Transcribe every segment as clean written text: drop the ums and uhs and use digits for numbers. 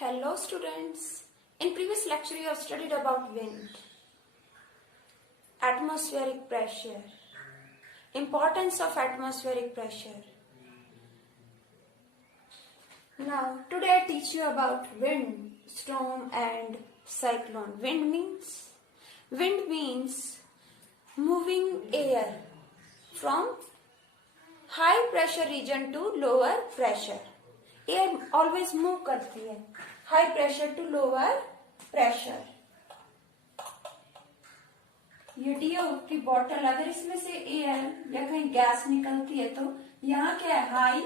Hello students. In previous lecture you have studied about wind, atmospheric pressure, importance of atmospheric pressure. Now today I teach you about wind, storm and cyclone. Wind means moving air from high pressure region to lower pressure. Air always move करती है high pressure to lower pressure. ये deo की bottle अगर इसमें से air या कहीं gas निकलती है तो यहाँ क्या है हाई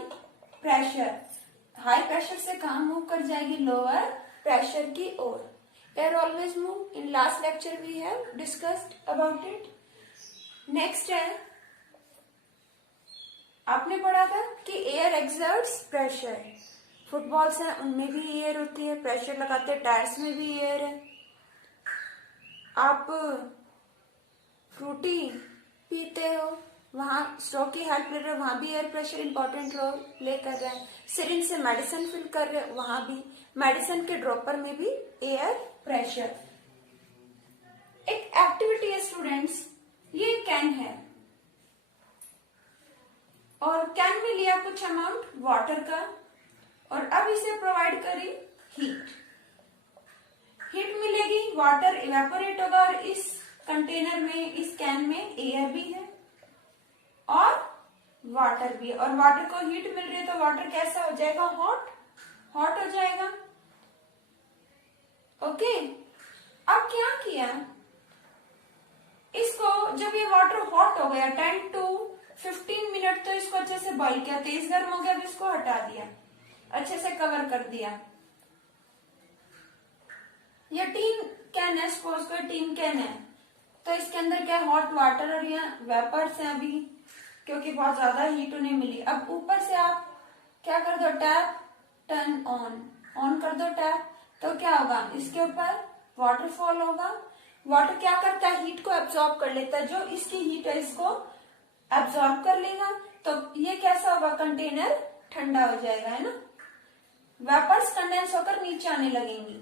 प्रेशर से कहाँ मूव कर जाएगी लोअर प्रेशर की ओर. Air always move. In last lecture we have discussed about it. Next है आपने पढ़ा था कि एयर एक्सर्ट्स प्रेशर. फुटबॉल्स हैं उनमें भी एयर होती है, प्रेशर लगाते हैं. टायर्स में भी एयर है. आप फ्रूटी पीते हो वहां स्ट्रॉ की हेल्प ले रहे हो, वहां भी air pressure important role play कर रहा है. सिरिंज से मेडिसिन फिल कर रहे हो वहां भी मेडिसिन के ड्रॉपर में भी एयर प्रेशर. एक एक्टिविटी है स्टूडेंट्स, ये कैन है और कैन में लिया कुछ अमाउंट वाटर का और अब इसे प्रोवाइड करी हीट मिलेगी. वाटर इवेपोरेट होगा और इस कंटेनर में इस कैन में एयर भी है और वाटर भी है और वाटर को हीट मिल रही है तो वाटर कैसा हो जाएगा हॉट हो जाएगा. ओके. अब क्या किया इसको, जब ये वाटर हॉट हो गया 10 to 15 मिनट तो इसको अच्छे से बॉईल किया, तेज गर्म हो गया, अब इसको हटा दिया, अच्छे से कवर कर दिया. ये टीन कैन है, सपोज को टीन कैन है तो इसके अंदर क्या हॉट वाटर और यहाँ वेपर्स हैं अभी क्योंकि बहुत ज्यादा हीट उन्हें मिली. अब ऊपर से आप क्या कर दो, टैप टर्न ऑन कर दो टैप, तो क्या होगा इसके ऊपर वाटरफॉल होगा. वाटर क्या करता है हीट को एब्जॉर्ब कर लेता है, जो इसकी हीट है इसको एब्जॉर्ब कर लेगा तो ये कैसा होगा कंटेनर ठंडा हो जाएगा, है ना. वेपर्स कंडेंस होकर नीचे आने लगेंगी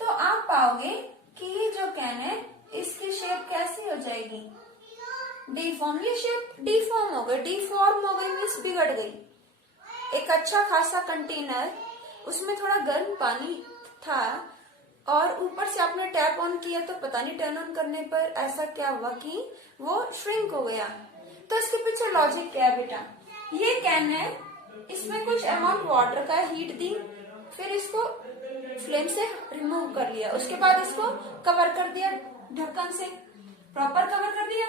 तो आप पाओगे कि ये जो कैन है इसकी शेप कैसी हो जाएगी, डीफॉर्म. ये शेप डीफॉर्म हो गई मीन्स बिगड़ गई. एक अच्छा खासा कंटेनर उसमें थोड़ा गर्म पानी था और ऊपर से आपने टैप ऑन किया तो पता नहीं टर्न ऑन करने पर ऐसा क्या हुआ कि वो श्रिंक हो गया. तो इसके पीछे लॉजिक क्या है बेटा, ये कैन है इसमें कुछ अमाउंट वाटर का हीट दी, फिर इसको फ्लेम से रिमूव कर लिया, उसके बाद इसको कवर कर दिया ढक्कन से, प्रॉपर कवर कर दिया.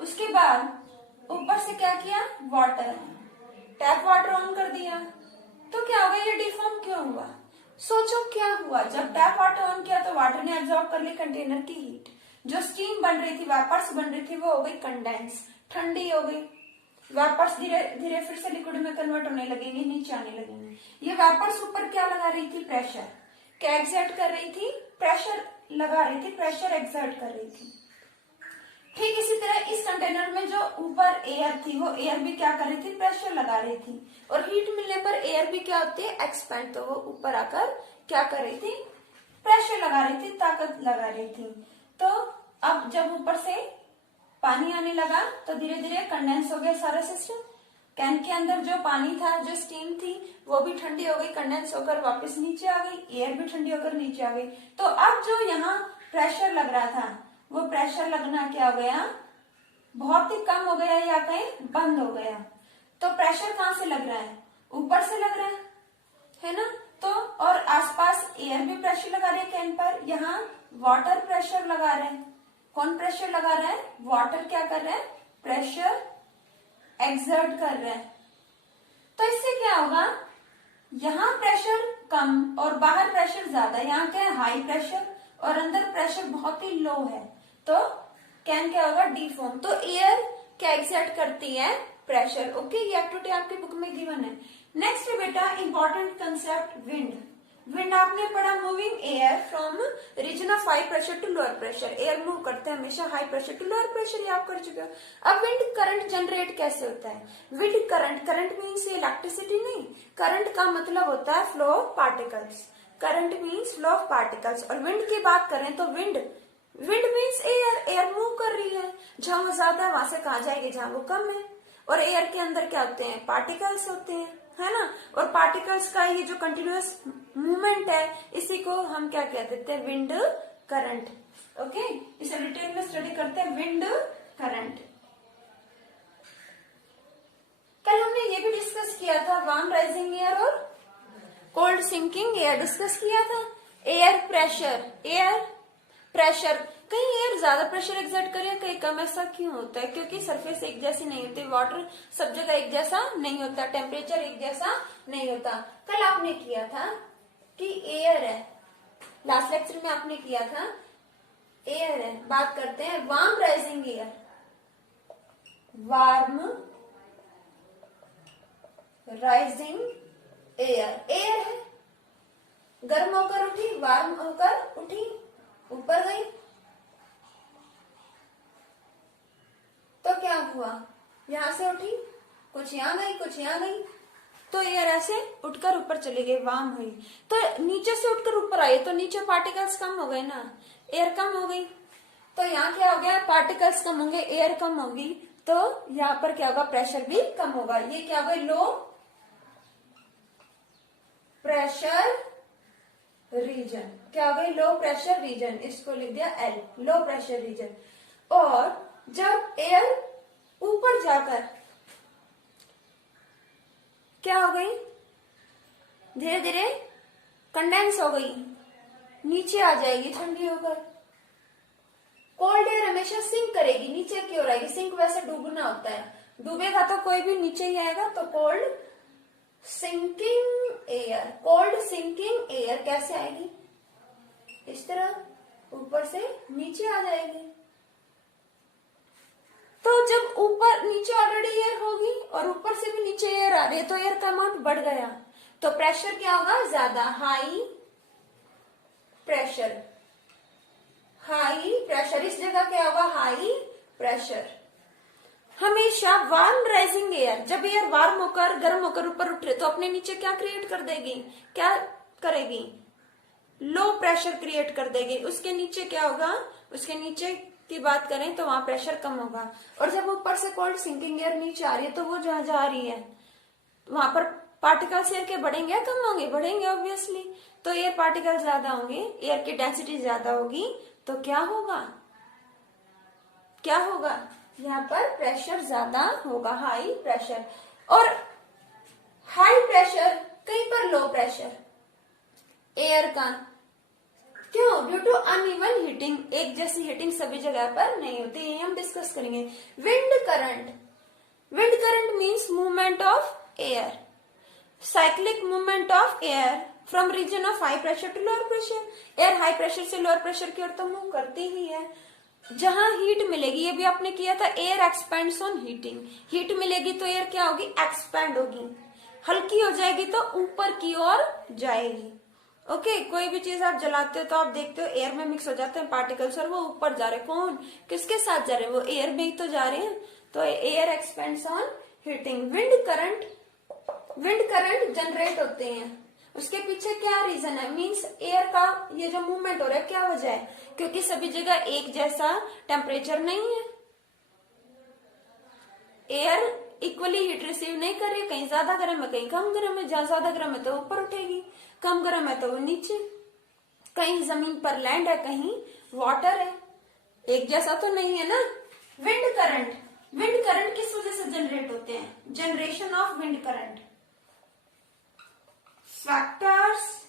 उसके बाद ऊपर से क्या किया वाटर, टैप वाटर ऑन कर दिया तो क्या होगा ये डिफॉर्म क्यों हुआ. सोचो क्या हुआ, जब टैप वाटर ऑन किया तो वाटर ने एब्जॉर्ब कर ली कंटेनर की हीट, जो स्टीम बन रही थी वेपर्स बन रही थी वो हो गई कंडेंस, ठंडी हो गई. वेपर्स धीरे धीरे फिर से लिक्विड में कन्वर्ट होने लगेंगे, नीचे आने लगेंगे. ये वेपर्स ऊपर क्या लगा रही थी, प्रेशर. क्या एक्सर्ट कर रही थी, प्रेशर लगा रही थी, प्रेशर एक्सर्ट कर रही थी. ठीक इसी तरह इस कंटेनर में जो ऊपर एयर थी वो एयर भी क्या कर रही थी, प्रेशर लगा रही थी और हीट मिलने पर एयर भी क्या होती है एक्सपेंड, तो वो ऊपर आकर क्या कर रही थी, प्रेशर लगा रही थी, ताकत लगा रही थी. तो अब जब ऊपर से पानी आने लगा तो धीरे धीरे कंडेंस हो गया सारा सिस्टम. कैन के अंदर जो पानी था, जो स्टीम थी वो भी ठंडी हो गई, कंडेंस होकर वापस नीचे आ गई, एयर भी ठंडी होकर नीचे आ गई. तो अब जो यहाँ प्रेशर लग रहा था वो प्रेशर लगना क्या हो गया, बहुत ही कम हो गया या कहीं बंद हो गया. तो प्रेशर कहाँ से लग रहा है, ऊपर से लग रहा है ना. तो और आसपास एयर भी प्रेशर लगा रहे हैं कैन पर, यहाँ वाटर प्रेशर लगा रहे हैं. कौन प्रेशर लगा रहा है, वाटर क्या कर रहा है, प्रेशर एक्सर्ट कर रहा है. तो इससे क्या होगा, यहाँ प्रेशर कम और बाहर प्रेशर ज्यादा. यहाँ क्या है हाई प्रेशर और अंदर प्रेशर बहुत ही लो है तो कैन क्या होगा डीफॉर्म. तो एयर क्या एक्सर्ट करती है, प्रेशर. ओके. ये एक्टिविटी आपकी बुक में गिवन है. नेक्स्ट है बेटा इंपॉर्टेंट कंसेप्ट विंड. विंड आपने पढ़ा moving air from region of high pressure to lower pressure. Air move करते हैं हमेशा high pressure to lower pressure, ये आप कर चुके हो. अब विंड करंट जनरेट कैसे होता है, विंड करंट मीन्स इलेक्ट्रिसिटी नहीं, करंट का मतलब होता है flow of particles. Current means flow of particles. और विंड की बात करें तो wind means air, air move कर रही है, जहां वो ज्यादा है वहां से कहा जाएगी जहां वो कम है। और एयर के अंदर क्या होते हैं, पार्टिकल्स होते हैं, है ना। और पार्टिकल्स का ये जो कंटिन्यूअस मूवमेंट है इसी को हम क्या कह देते हैं, विंड करंट। ओके, इसे डिटेल में स्टडी करते हैं, विंड करंट। कल हमने ये भी डिस्कस किया था, वार्म राइजिंग एयर और कोल्ड सिंकिंग एयर डिस्कस किया था। एयर प्रेशर, कहीं एयर ज्यादा प्रेशर एक्सर्ट करे, कहीं कम। ऐसा क्यों होता है, क्योंकि सरफेस एक जैसी नहीं होती, वाटर सब जगह एक जैसा नहीं होता, टेम्परेचर एक जैसा नहीं होता। कल आपने किया था कि एयर है, लास्ट लेक्चर में आपने किया था एयर है। बात करते हैं warm rising air, warm rising air, air है, गर्म होकर उठी, वार्म होकर उठी, ऊपर गई, तो क्या हुआ, यहां से उठी, कुछ यहां गई, कुछ यहां गई, तो एयर ऐसे उठकर ऊपर चली गई, वार्म हुई। तो नीचे से उठकर ऊपर आई तो नीचे पार्टिकल्स कम हो गए ना, एयर कम हो गई। तो यहाँ क्या हो गया, पार्टिकल्स कम होंगे, एयर कम होगी, तो यहाँ पर क्या होगा, प्रेशर भी कम होगा। ये क्या होगा, लो प्रेशर रीजन, क्या हो गई, लो प्रेशर रीजन, इसको लिख दिया एल, लो प्रेशर रीजन। और जब एयर ऊपर जाकर क्या हो गई, धीरे धीरे कंडेंस हो गई, नीचे आ जाएगी ठंडी होकर। कोल्ड एयर हमेशा सिंक करेगी, नीचे की ओर आएगी। सिंक वैसे डूबना होता है, डूबेगा तो कोई भी नीचे ही आएगा, तो cold sinking air, cold sinking air कैसे आएगी, इस तरह ऊपर से नीचे आ जाएगी। तो जब ऊपर नीचे ऑलरेडी एयर होगी और ऊपर से भी नीचे एयर आ रही है, तो एयर का अमाउंट बढ़ गया, तो प्रेशर क्या होगा, ज्यादा, हाई प्रेशर, हाई प्रेशर, इस जगह क्या होगा, हाई प्रेशर। हमेशा वार्म राइजिंग एयर, जब एयर वार्म होकर गर्म होकर ऊपर उठ रहे तो अपने नीचे क्या क्रिएट कर देगी, क्या करेगी, लो प्रेशर क्रिएट कर देगी। उसके नीचे क्या होगा, उसके नीचे की बात करें तो वहां प्रेशर कम होगा। और जब ऊपर से कोल्ड सिंकिंग एयर नीचे आ रही है तो वो जहां जा रही है वहां पर पार्टिकल्स एयर के बढ़ेंगे या कम होंगे, बढ़ेंगे ऑब्वियसली। तो एयर पार्टिकल ज्यादा होंगे, एयर की डेंसिटी ज्यादा होगी, तो क्या होगा, क्या होगा, यहाँ पर प्रेशर ज्यादा होगा, हाई प्रेशर। और हाई प्रेशर कहीं पर लो प्रेशर एयर का, क्यों, ड्यू टू अनइवन हीटिंग, एक जैसी हीटिंग सभी जगह पर नहीं होती, ये हम डिस्कस करेंगे। Wind current means movement of air, cyclic movement of air from region of high pressure to lower pressure. Air high pressure से लोअर प्रेशर की ओर तो मूव करती ही है, जहां हीट मिलेगी, ये भी आपने किया था, air expends on heating, heat मिलेगी तो एयर क्या होगी, एक्सपैंड होगी, हल्की हो जाएगी तो ऊपर की ओर जाएगी। ओके, कोई भी चीज आप जलाते हो तो आप देखते हो एयर में मिक्स हो जाते हैं पार्टिकल्स और वो ऊपर जा रहे हैं, कौन, किसके साथ जा रहे हैं, वो एयर में ही तो जा रहे हैं, तो air expends on heating. Wind current generate होते हैं, उसके पीछे क्या रीजन है, मींस एयर का ये जो मूवमेंट हो रहा है क्या वजह है, क्योंकि सभी जगह एक जैसा टेम्परेचर नहीं है, एयर इक्वली हीट रिसीव नहीं कर रही, कहीं ज्यादा गर्म है कहीं कम गर्म है, जहां ज्यादा गर्म है तो ऊपर उठेगी, कम गर्म है तो वो नीचे, कहीं जमीन पर लैंड है कहीं वाटर है, एक जैसा तो नहीं है ना। विंड करंट किस वजह से जनरेट होते हैं, generation of wind current, factors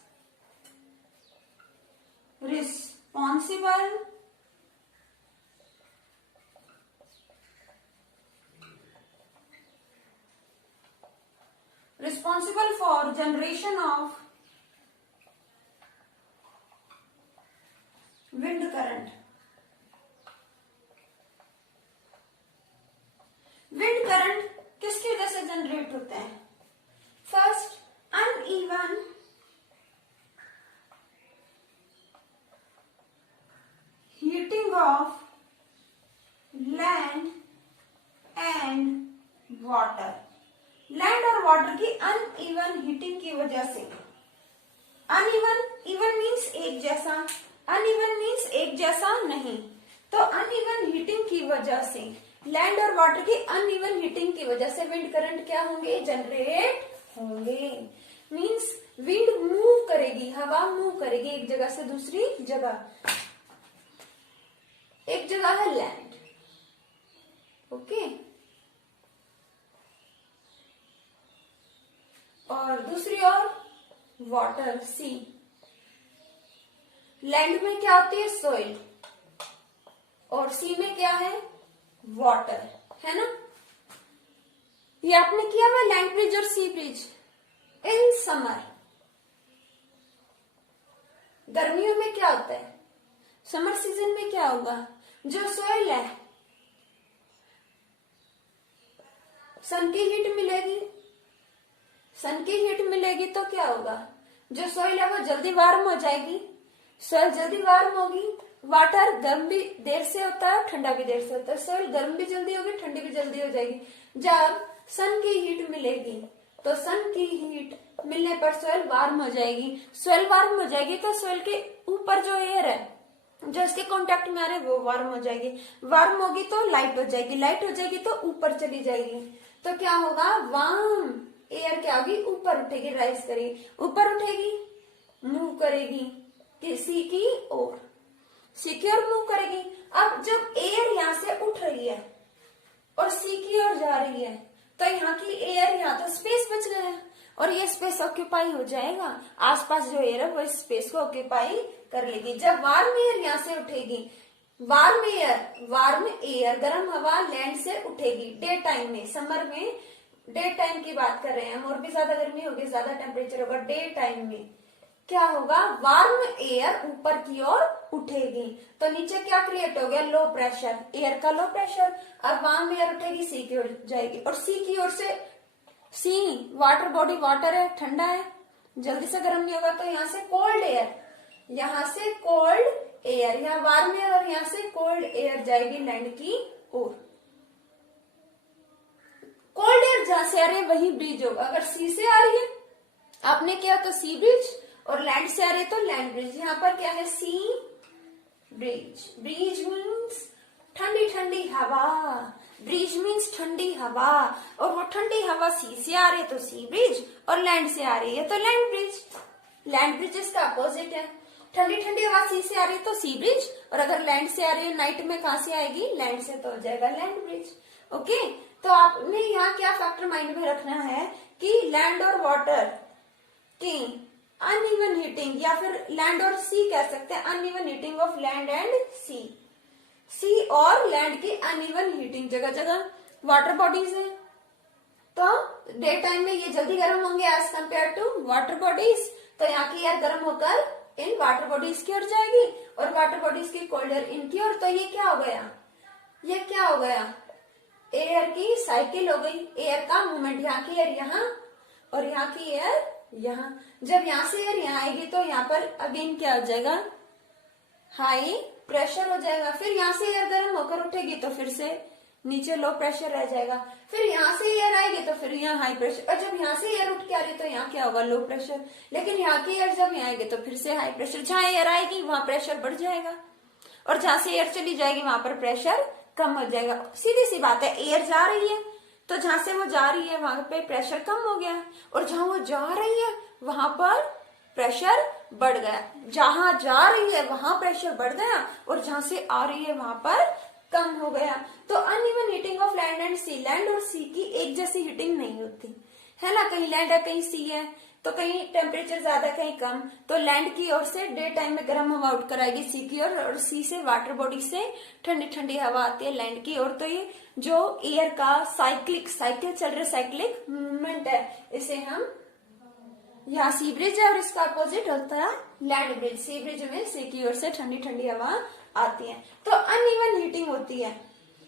responsible for generation of wind current. Wind current किसकी वजह से जनरेट होते हैं, first uneven heating of land and water, land और वाटर की अनइवन हीटिंग की वजह से, अनइवन, इवन मीन्स एक जैसा, अनइवन मीन्स एक जैसा नहीं। तो अनइवन हीटिंग की वजह से, लैंड और वाटर की अनइवन हीटिंग की वजह से विंड करंट क्या होंगे, जनरेट होंगे। मीन्स विंड मूव करेगी, हवा मूव करेगी एक जगह से दूसरी जगह। एक जगह है लैंड, ओके, और दूसरी ओर वाटर, सी। लैंड में क्या होती है, सोइल, और सी में क्या है, वाटर, है ना। ये आपने किया हुआ लैंड ब्रिज और सी ब्रिज इन समर। गर्मियों में क्या होता है, समर सीजन में क्या होगा, जो सोइल है सन की हीट मिलेगी, सन की हीट मिलेगी तो क्या होगा, जो सोइल है वो जल्दी वार्म हो जाएगी, सोइल जल्दी वार्म होगी। वाटर गर्म भी देर से होता है, ठंडा भी देर से होता है, सोइल गर्म भी जल्दी होगी, ठंडी भी जल्दी हो जाएगी। जब सन की हीट मिलेगी तो सन की हीट मिलने पर सोइल वार्म हो जाएगी, सोइल वार्म हो जाएगी तो सोइल के ऊपर जो एयर है जो इसके कांटेक्ट में आ रहे वो वार्म हो जाएगी, वार्म होगी तो लाइट हो जाएगी, लाइट हो जाएगी तो ऊपर चली जाएगी। तो क्या होगा, वार्म एयर क्या होगी, ऊपर उठेगी, राइज करेगी, ऊपर उठेगी, मूव करेगी किसी की ओर, सी की ओर मूव करेगी। अब जब एयर यहाँ से उठ रही है और सी की ओर जा रही है तो यहाँ की एयर, यहाँ तो स्पेस बच गया है और ये स्पेस ऑक्यूपाई हो जाएगा, आसपास जो एयर है वो इस स्पेस को ऑक्यूपाई कर लेगी। जब वार्म एयर यहाँ से उठेगी, वार्म एयर गर्म हवा लैंड से उठेगी डे टाइम में, समर में डे टाइम की बात कर रहे हैं हम, और भी ज्यादा गर्मी होगी, ज्यादा टेम्परेचर होगा, डे टाइम में क्या होगा, वार्म एयर ऊपर की ओर उठेगी तो नीचे क्या क्रिएट हो गया, लो प्रेशर, एयर का लो प्रेशर। अब वार्म एयर उठेगी, सी की ओर जाएगी और सी की ओर से, सी वाटर बॉडी, वाटर है, ठंडा है, जल्दी से गर्म नहीं होगा, तो यहाँ से कोल्ड एयर, यहाँ से कोल्ड एयर, यहाँ वार्म एयर और यहाँ से कोल्ड एयर जाएगी लैंड की ओर। कोल्ड एयर जहां से आ रही है वही ब्रिज होगा। अगर सी से आ रही है आपने किया तो सी ब्रिज, और लैंड से आ रही है तो लैंड ब्रिज। यहाँ पर क्या है, सी ब्रिज, ब्रिज मीन्स ठंडी ठंडी हवा, ब्रिज मीन्स ठंडी हवा, और वो ठंडी हवा सी से आ रही है तो सी ब्रिज, और लैंड से आ रही है तो लैंड ब्रिज। लैंड ब्रिज इसका अपोजिट है, ठंडी ठंडी हवा सी से आ रही है तो सी ब्रिज, और अगर लैंड से आ रही है नाइट में कहां से आएगी, लैंड से, तो हो जाएगा लैंड ब्रिज। ओके, तो आपने यहाँ क्या फैक्टर माइंड में रखना है कि लैंड और वाटर की अनइवन हीटिंग, या फिर लैंड और सी कह सकते हैं, uneven heating of land and sea, sea और लैंड की अनइवन हीटिंग, जगह जगह वाटर बॉडीज है तो डे टाइम में ये जल्दी गर्म होंगे as compare to water bodies, तो यहाँ की एयर गर्म होकर इन वाटर बॉडीज की ओर जाएगी और वाटर बॉडीज की कोल्ड एयर इनकी ओर। तो ये क्या हो गया, ये क्या हो गया, एयर की साइकिल हो गई, एयर का मूवमेंट, यहाँ की एयर यहाँ और यहाँ की एयर यहाँ। जब यहाँ से एयर यहाँ आएगी तो यहाँ पर अगेन क्या हो जाएगा, हाई प्रेशर हो जाएगा, फिर यहाँ से एयर गर्म होकर उठेगी तो फिर से नीचे लो प्रेशर रह जाएगा, फिर यहाँ से एयर आएगी तो फिर यहाँ हाई प्रेशर, और जब यहाँ से एयर उठ के आ रही है तो यहाँ क्या होगा, लो प्रेशर, लेकिन यहाँ की एयर जब यहाँ आएगी तो फिर से हाई प्रेशर, जहाँ एयर आएगी वहां प्रेशर बढ़ जाएगा और जहां से एयर चली जाएगी वहां पर प्रेशर कम हो जाएगा। सीधी सी बात है, एयर जा रही है तो जहां से वो जा रही है वहां पे प्रेशर कम हो गया, और जहां वो जा रही है वहां पर प्रेशर बढ़ गया, जहां जा रही है वहां प्रेशर बढ़ गया और जहां से आ रही है वहां पर कम हो गया। तो uneven heating of land and sea, land और सी की एक जैसी हीटिंग नहीं होती है ना, कहीं लैंड है कहीं सी है, तो कहीं टेम्परेचर ज्यादा कहीं कम, तो लैंड की ओर से डे टाइम में गर्म हवा उठ कर आएगी सी की ओर, और सी से वाटर बॉडी से ठंडी ठंडी हवा आती है लैंड की ओर। तो ये जो एयर का साइकिल चल रहा, साइक्लिक मूवमेंट है, इसे हम, यहाँ सी ब्रिज है और इसका अपोजिट होता है लैंड ब्रिज। सी ब्रिज में सी की ओर से ठंडी ठंडी हवा आती है, तो अनइवन हीटिंग होती है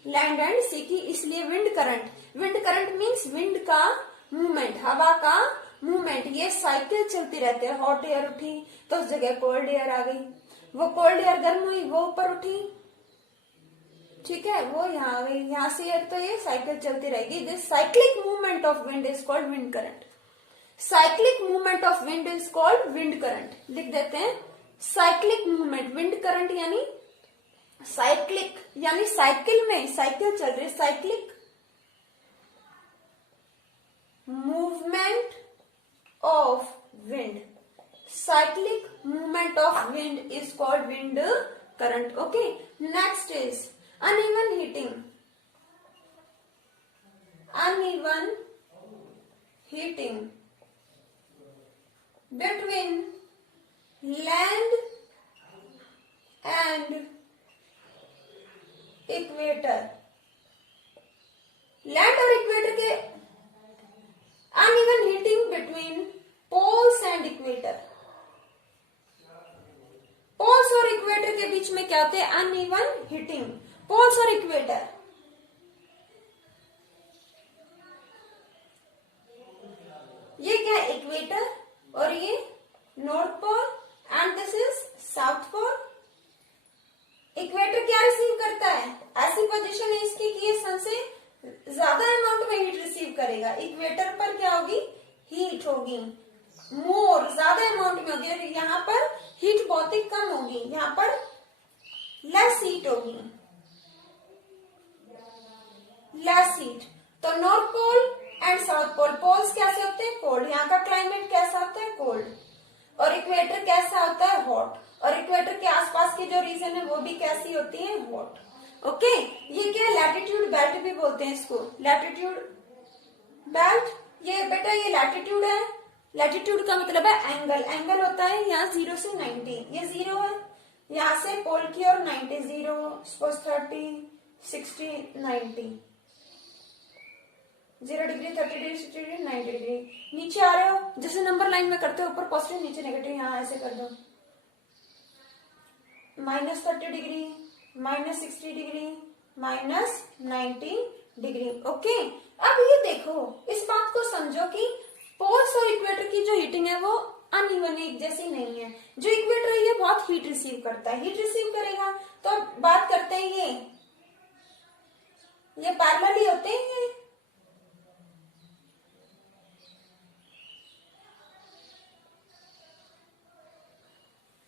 लैंड एंड सी की, इसलिए विंड करंट मीन्स विंड का मूवमेंट, हवा का मूवमेंट, ये साइकिल चलती रहती है। हॉट एयर उठी तो उस जगह कोल्ड एयर आ गई, वो कोल्ड एयर गर्म हुई वो ऊपर उठी, ठीक है, वो यहाँ आ गई, यहाँ से एयर, तो ये साइकिल चलती रहेगी। This cyclic movement of wind is called wind current. Cyclic movement of wind is called wind current. लिख देते हैं साइक्लिक मूवमेंट, विंड करंट यानी साइक्लिक, यानी साइकिल में साइकिल चल रही, cyclic movement of wind, cyclic movement of wind is called wind current. Okay, next is uneven heating, uneven heating between land and equator। Land और equator के uneven heating between poles and equator. Poles और equator के बीच में क्या होते हैं? Uneven heating, poles और इक्वेटर। ये क्या है? इक्वेटर, और ये north pole and this is south pole. Equator क्या रिसीव करता है? ऐसी पोजीशन है इसकी कि ये सन से ज्यादा अमाउंट में हीट रिसीव करेगा। इक्वेटर पर क्या होगी? हीट होगी मोर, ज्यादा अमाउंट में होगी। और यहाँ पर हीट बहुत ही कम होगी, यहाँ पर लेस हीट होगी, लेस हीट। तो north pole and south pole, poles कैसे होते हैं? कोल्ड। यहाँ का क्लाइमेट कैसा होता है? कोल्ड। और इक्वेटर कैसा होता है? हॉट। और इक्वेटर के आसपास की जो रीजन है वो भी कैसी होती है? हॉट। ओके, ये क्या है? लैटिट्यूड बेल्ट भी बोलते हैं इसको, लैटिट्यूड बेल्ट। ये बेटा ये लैटिट्यूड है, लैटिट्यूड का मतलब है एंगल, एंगल होता है यहाँ 0 से 90, ये 0 है, यहाँ से पोल की और 90, 0, suppose 30, 60, 90, 0 degree, 30 degree, 60 degree, 90 degree. नीचे आ रहे हो जैसे नंबर लाइन में करते हो, ऊपर पॉजिटिव नीचे नेगेटिव, यहाँ ऐसे कर दो। -30 डिग्री, -60 डिग्री, -90 डिग्री। ओके, अब ये देखो, इस बात को समझो कि पोल्स और इक्वेटर की जो हीटिंग है वो अनइवन, एक जैसी नहीं है। जो इक्वेटर है ये बहुत हीट रिसीव करता है, हीट रिसीव करेगा। तो अब बात करते हैं ये पैरेलल ही होते हैं। ये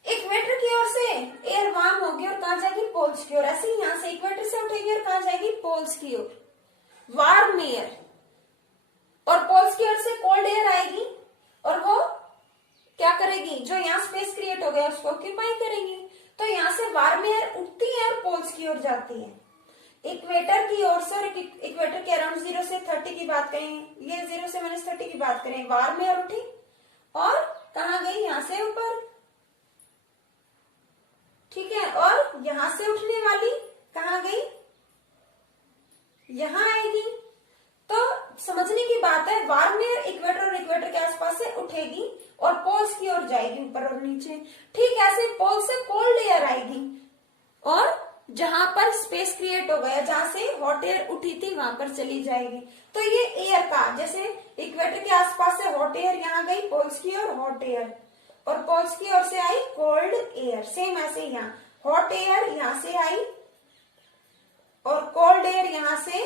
इक्वेटर की ओर से एयर वार्म होगी और कहां जाएगी? पोल्स की ओर। ऐसे ही यहां से इक्वेटर से उठेगी और कहां जाएगी? पोल्स की ओर, वार्म एयर। और पोल्स की ओर से कोल्ड एयर आएगी और वो क्या करेगी? जो यहाँ स्पेस क्रिएट हो गया उसको ऑक्यूपाई करेगी। तो यहाँ से वार्म एयर उठती है और पोल्स की ओर जाती है। इक्वेटर की ओर से, और इक्वेटर के अराउंड 0 से 30 की बात करें, ये 0 से -30 की बात करें, वार्म एयर उठी और कहा गई? यहाँ से ऊपर, ठीक है। और यहां से उठने वाली कहां गई? यहां आएगी। तो समझने की बात है, वार्म एयर इक्वेटर और इक्वेटर के आसपास से उठेगी और पोल्स की ओर जाएगी, ऊपर और नीचे। ठीक ऐसे पोल से कोल्ड एयर आएगी और जहां पर स्पेस क्रिएट हो गया, जहां से हॉट एयर उठी थी वहां पर चली जाएगी। तो ये एयर का, जैसे इक्वेटर के आसपास से हॉट एयर यहां गई, पोल्स की ओर हॉट एयर, और पोल्स की ओर से आई कोल्ड एयर। सेम ऐसे यहाँ हॉट एयर यहां से आई और कोल्ड एयर यहां से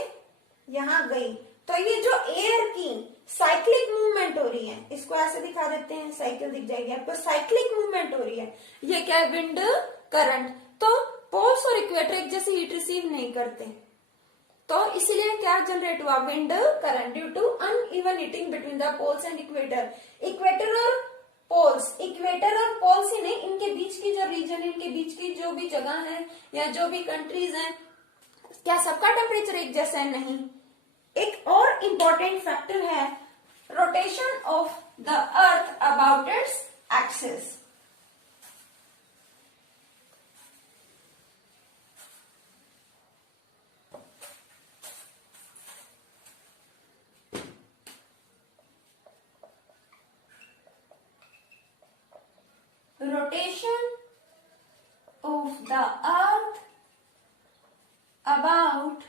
यहां गई। तो ये जो एयर की साइक्लिक मूवमेंट हो रही है, इसको ऐसे दिखा देते हैं, साइकिल दिख जाएगी आपको, साइक्लिक मूवमेंट हो रही है। ये क्या है? Wind current. तो पोल्स और इक्वेटर एक जैसे हीट रिसीव नहीं करते, तो इसीलिए क्या जनरेट हुआ? Wind current, due to uneven heating between the poles and equator. Equator और पोल्स, इक्वेटर और पोल्स ही नहीं, इनके बीच की जो रीजन है, इनके बीच की जो भी जगह है या जो भी कंट्रीज हैं, क्या सबका टेम्परेचर एक जैसा है? नहीं। एक और इम्पोर्टेंट फैक्टर है rotation of the earth about its axis. rotation of the earth about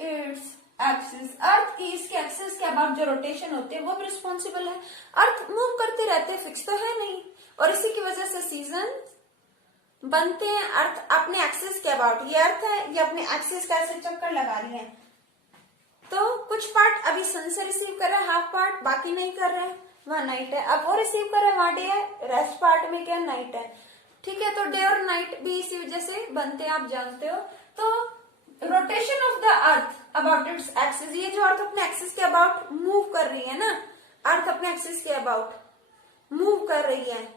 its axis। अर्थ की इसके एक्सिस के अबाउट जो रोटेशन होते हैं वो भी रिस्पॉन्सिबल है। अर्थ मूव करते रहते, फिक्स तो है नहीं, और इसी की वजह से सीजन बनते हैं। अर्थ अपने एक्सिस के अबाउट, ये अर्थ है, ये अपने एक्सिस का ऐसे चक्कर लगा रही है। तो कुछ पार्ट अभी सन से रिसीव कर रहा है, हाफ पार्ट, बाकी नहीं कर रहे हैं, वहां नाइट है। अब वो रिसीव कर रहा है, वहां डे है, रेस्ट पार्ट में क्या नाइट है। ठीक है, तो डे और नाइट भी इसी वजह से बनते हैं, आप जानते हो। तो rotation of the earth about its axis, ये जो अर्थ अपने एक्सिस के अबाउट मूव कर रही है ना, अर्थ अपने एक्सिस के अबाउट मूव कर रही है,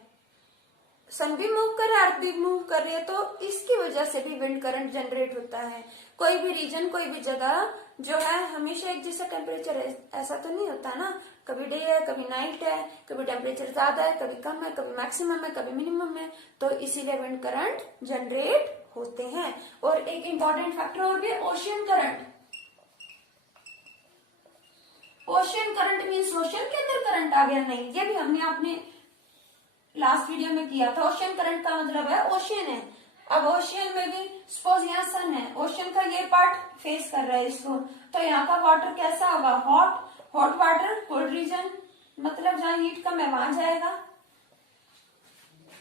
सन भी मूव कर रहा है, अर्थ भी मूव कर रही है, तो इसकी वजह से भी विंड करंट जनरेट होता है। कोई भी रीजन, कोई भी जगह जो है हमेशा एक जैसा टेम्परेचर है ऐसा तो नहीं होता ना, कभी डे है, कभी नाइट है, कभी टेम्परेचर ज्यादा है, कभी कम है, कभी मैक्सिमम है, कभी मिनिमम है, तो इसीलिए विंड करंट जनरेट होते हैं। और एक इंपॉर्टेंट फैक्टर और भी, ocean current. Ocean current means ocean के अंदर करंट आ गया, नहीं, ये भी हमने अपने लास्ट वीडियो में किया था। ओशियन करंट का मतलब है ओशियन है। अब ओशियन में भी सपोज यहाँ सन है, ओशियन का ये पार्ट फेस कर रहा है इसको, तो यहाँ का वाटर कैसा होगा, हॉट वाटर, कोल्ड रीजन, मतलब जहाँ हीट कम है वहां जाएगा।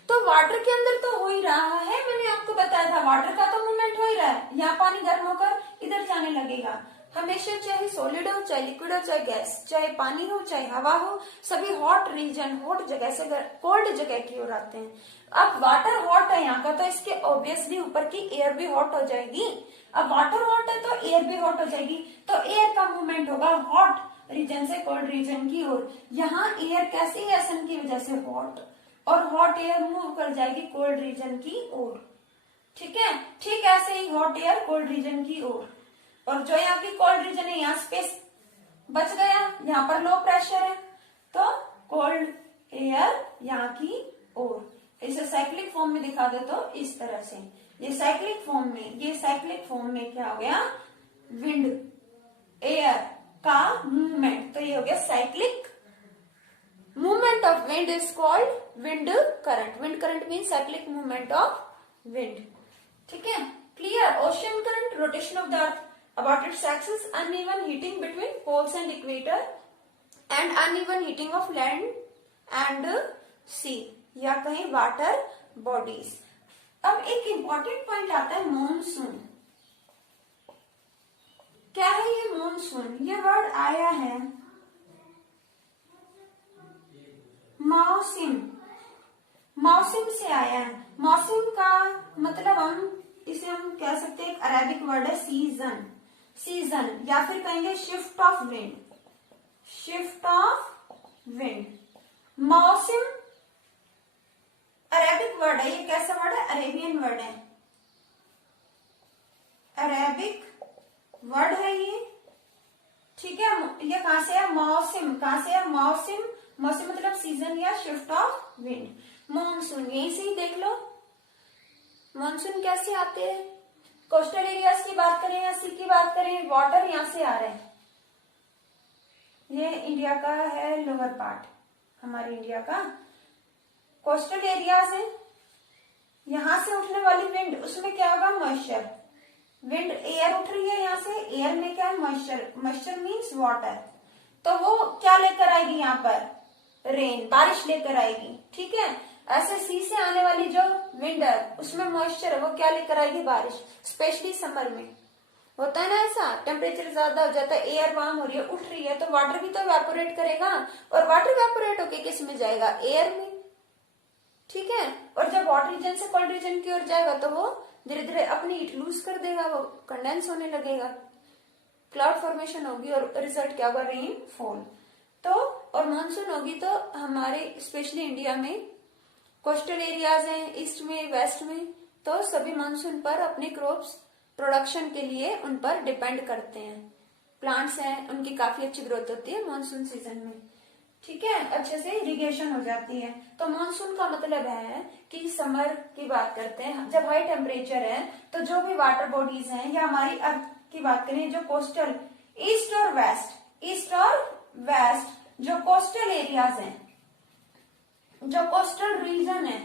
तो वाटर के अंदर तो हो ही रहा है, मैंने आपको बताया था वाटर का तो मूवमेंट हो ही रहा है, यहाँ पानी गर्म होकर इधर जाने लगेगा। हमेशा चाहे सॉलिड हो, चाहे लिक्विड हो, चाहे गैस, चाहे पानी हो, चाहे हवा हो, सभी हॉट रीजन, हॉट जगह से कोल्ड जगह की ओर आते हैं। अब वाटर हॉट है यहाँ का, तो इसके ऑब्वियसली ऊपर की एयर भी हॉट हो जाएगी। अब वाटर हॉट है तो एयर भी हॉट हो जाएगी, तो एयर का मूवमेंट होगा हॉट रीजन से कोल्ड रीजन की ओर। यहाँ एयर कैसी है, सन की वजह से हॉट, और हॉट एयर मूव कर जाएगी कोल्ड रीजन की ओर। ठीक है, ठीक ऐसे ही हॉट एयर कोल्ड रीजन की ओर, और जो यहाँ की कोल्ड रीजन है यहाँ स्पेस बच गया, यहाँ पर लो प्रेशर है, तो कोल्ड एयर यहाँ की ओर। इसे साइक्लिक फॉर्म में दिखा दे तो इस तरह से, ये साइक्लिक फॉर्म में क्या हो गया, विंड एयर का मूवमेंट, तो ये हो गया cyclic movement of wind is called wind current. Wind current mean cyclic movement of wind. ठीक है, clear. Ocean current, rotation of the earth about its axis, uneven heating between poles and equator, and uneven heating of land and sea, या कहीं water bodies. अब एक important point आता है monsoon. क्या है ये मॉनसून, ये वर्ड आया है मौसम, मौसम से आया है। मौसम का मतलब इसे हम कह सकते हैं, एक अरेबिक वर्ड है सीजन, सीजन, या फिर कहेंगे shift of wind, shift of wind. मौसम अरेबिक वर्ड है, ये कैसा वर्ड है, अरेबियन वर्ड है, अरेबिक वर्ड है ये। ठीक है, ये कहां से है, मौसम, कहां से है, मौसम, मौसम मतलब सीजन या शिफ्ट ऑफ विंड। मॉनसून यहीं से ही देख लो, मॉनसून कैसे आते हैं, कोस्टल एरियाज की बात करें या सी की बात करें, वाटर यहां से आ रहे हैं। ये इंडिया का है लोअर पार्ट, हमारे इंडिया का कोस्टल एरियाज है, यहां से उठने वाली विंड, उसमें क्या होगा, मॉइस्चर, विंड एयर उठ रही है यहाँ से, एयर में क्या है, मॉइस्चर, मॉइस्चर मीन्स वाटर, तो वो क्या लेकर आएगी यहाँ पर, रेन, बारिश लेकर आएगी। ठीक है, ऐसे सी से आने वाली जो विंड है उसमें मॉइस्चर है, वो क्या लेकर आएगी, बारिश। स्पेशली समर में होता है ना ऐसा, टेम्परेचर ज्यादा हो जाता है, एयर वार्म हो रही है, उठ रही है, तो वाटर भी तो इवेपोरेट करेगा, और वाटर इवेपोरेट होके किस में जाएगा, एयर में। ठीक है, और जब हॉट रीजन से कोल्ड रीजन की ओर जाएगा तो वो धीरे धीरे अपनी हीट लूज कर देगा, वो कंडेंस होने लगेगा, क्लाउड फॉर्मेशन होगी, और रिजल्ट क्या होगा, रेन फॉल। तो और मानसून होगी तो हमारे स्पेशली इंडिया में कोस्टल एरियाज हैं, ईस्ट में, वेस्ट में, तो सभी मानसून पर अपने क्रॉप्स प्रोडक्शन के लिए उन पर डिपेंड करते हैं। प्लांट्स हैं, उनकी काफी अच्छी ग्रोथ होती है मानसून सीजन में। ठीक है, अच्छे से इरिगेशन हो जाती है। तो मानसून का मतलब है कि समर की बात करते हैं, जब हाई टेम्परेचर है तो जो भी वाटर बॉडीज हैं, या हमारी अर्थ की बात करें जो कोस्टल ईस्ट और वेस्ट जो कोस्टल एरियाज हैं, जो कोस्टल रीजन है,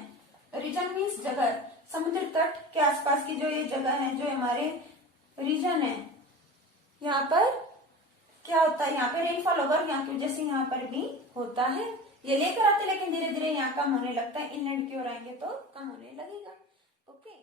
रीजन मीन्स जगह, समुद्र तट के आसपास की जो ये जगह है, जो हमारे रीजन है, यहाँ पर क्या होता है, यहाँ पे रेनफॉल होगा, यहाँ की वजह से यहाँ पर भी होता है। ये लेकर आते लेकिन धीरे धीरे यहाँ कम होने लगता है, इनलैंड की ओर आएंगे तो कम होने लगेगा। ओके।